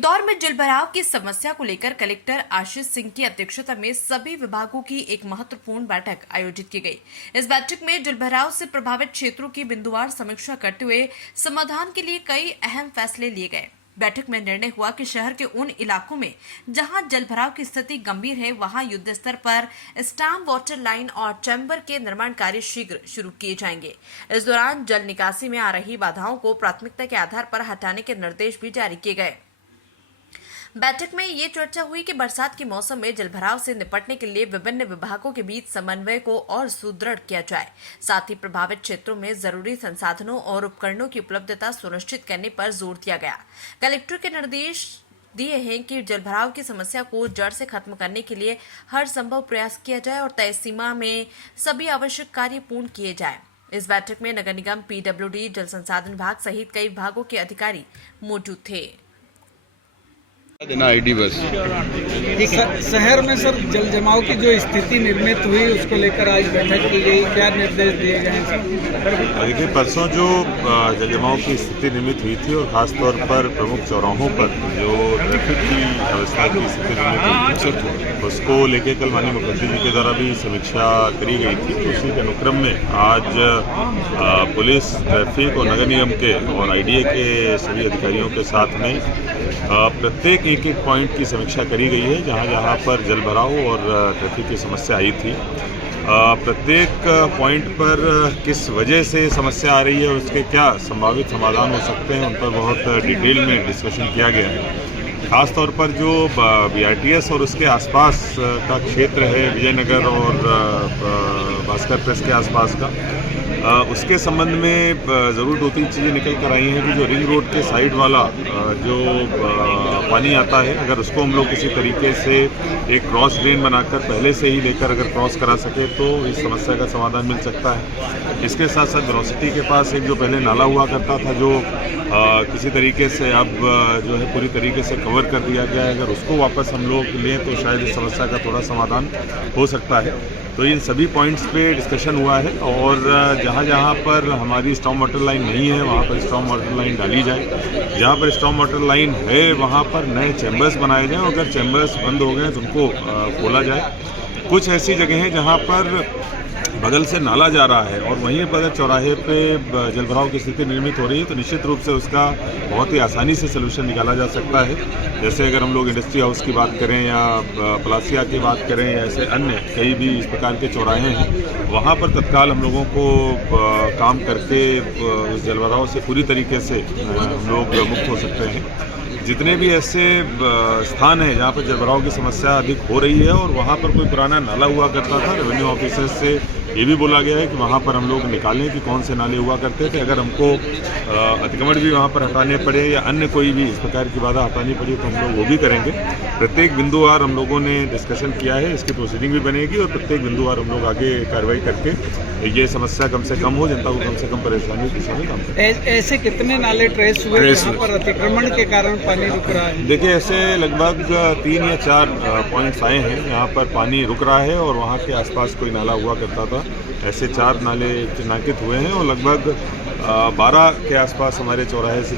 इंदौर में जलभराव की समस्या को लेकर कलेक्टर आशीष सिंह की अध्यक्षता में सभी विभागों की एक महत्वपूर्ण बैठक आयोजित की गई। इस बैठक में जलभराव से प्रभावित क्षेत्रों की बिंदुवार समीक्षा करते हुए समाधान के लिए कई अहम फैसले लिए गए। बैठक में निर्णय हुआ कि शहर के उन इलाकों में जहां जलभराव की स्थिति गंभीर है, वहां युद्ध स्तर पर स्टॉर्म वाटर लाइन और चैम्बर के निर्माण कार्य शीघ्र शुरू किए जाएंगे। इस दौरान जल निकासी में आ रही बाधाओं को प्राथमिकता के आधार पर हटाने के निर्देश भी जारी किए गए। बैठक में ये चर्चा हुई कि बरसात के मौसम में जलभराव से निपटने के लिए विभिन्न विभागों के बीच समन्वय को और सुदृढ़ किया जाए। साथ ही प्रभावित क्षेत्रों में जरूरी संसाधनों और उपकरणों की उपलब्धता सुनिश्चित करने पर जोर दिया गया। कलेक्टर के निर्देश दिए हैं कि जलभराव की समस्या को जड़ से खत्म करने के लिए हर संभव प्रयास किया जाए और तय सीमा में सभी आवश्यक कार्य पूर्ण किए जाए। इस बैठक में नगर निगम, पीडब्ल्यूडी, जल संसाधन विभाग सहित कई विभागों के अधिकारी मौजूद थे। देना आईडी बस। शहर में सर जल जमाव की जो स्थिति निर्मित हुई उसको लेकर आज बैठक की गई, क्या निर्देश दिए गए? देखिए, परसों जो जल जमाव की स्थिति निर्मित हुई थी और खासतौर पर प्रमुख चौराहों पर जो ट्रैफिक की अवस्था की स्थिति निर्मित हुई थी, उसको लेकर कल माननीय मुख्यमंत्री जी के द्वारा भी समीक्षा करी गई थी। उसी के अनुक्रम में आज पुलिस, ट्रैफिक और नगर निगम के और आईडीए के सभी अधिकारियों के साथ में प्रत्येक एक पॉइंट की समीक्षा करी गई है जहां जहां पर जलभराव और ट्रैफिक की समस्या आई थी। प्रत्येक पॉइंट पर किस वजह से समस्या आ रही है और उसके क्या संभावित समाधान हो सकते हैं, उन पर बहुत डिटेल में डिस्कशन किया गया है। खास तौर पर जो बीआरटीएस और उसके आसपास का क्षेत्र है, विजयनगर और भास्कर प्रेस के आसपास का, उसके संबंध में ज़रूर दो तीन चीज़ें निकल कर आई हैं कि जो रिंग रोड के साइड वाला जो पानी आता है, अगर उसको हम लोग किसी तरीके से एक क्रॉस ड्रेन बनाकर पहले से ही लेकर अगर क्रॉस करा सके तो इस समस्या का समाधान मिल सकता है। इसके साथ साथ वेलोसिटी के पास एक जो पहले नाला हुआ करता था, जो किसी तरीके से अब जो है पूरी तरीके से कवर कर दिया गया है, अगर उसको वापस हम लोग लें तो शायद इस समस्या का थोड़ा समाधान हो सकता है। तो इन सभी पॉइंट्स पे डिस्कशन हुआ है और जहाँ जहाँ पर हमारी स्टॉर्म वाटर लाइन नहीं है वहाँ पर स्टॉर्म वाटर लाइन डाली जाए। जहाँ पर स्टॉर्म वाटर लाइन है वहाँ पर नए चैम्बर्स बनाए जाएँ और अगर चैम्बर्स बंद हो गए तो उनको खोला जाए। कुछ ऐसी जगह हैं जहाँ पर बगल से नाला जा रहा है और वहीं पर चौराहे पे जलभराव की स्थिति निर्मित हो रही है, तो निश्चित रूप से उसका बहुत ही आसानी से सलूशन निकाला जा सकता है। जैसे अगर हम लोग इंडस्ट्री हाउस की बात करें या पलासिया की बात करें या ऐसे अन्य कई भी इस प्रकार के चौराहे हैं, वहाँ पर तत्काल हम लोगों को काम करके उस जलभराव से पूरी तरीके से हम लोग मुक्त हो सकते हैं। जितने भी ऐसे स्थान हैं जहाँ पर जलभराव की समस्या अधिक हो रही है और वहाँ पर कोई पुराना नाला हुआ करता था, रेवेन्यू ऑफिसर्स से ये भी बोला गया है कि वहाँ पर हम लोग निकालें कि कौन से नाले हुआ करते थे। अगर हमको अतिक्रमण भी वहाँ पर हटाने पड़े या अन्य कोई भी इस प्रकार की बाधा हटानी पड़ी तो हम लोग वो भी करेंगे। प्रत्येक बिंदुवार हम लोगों ने डिस्कशन किया है, इसकी प्रोसीडिंग भी बनेगी और प्रत्येक बिंदुवार हम लोग आगे कार्रवाई करके ये समस्या कम से कम हो, जनता को कम से कम परेशानी की दिशा में काम करें। ऐसे कितने नाले ट्रेस हुए जहाँ पर अतिक्रमण के कारण पानी रुक रहा है? देखिए, ऐसे लगभग 3 या 4 पॉइंट्स आए हैं जहाँ पर पानी रुक रहा है और वहाँ के आसपास कोई नाला हुआ करता था। ऐसे 4 नाले चिन्हांकित हुए हैं और लगभग 12 के आसपास हमारे चौराहे से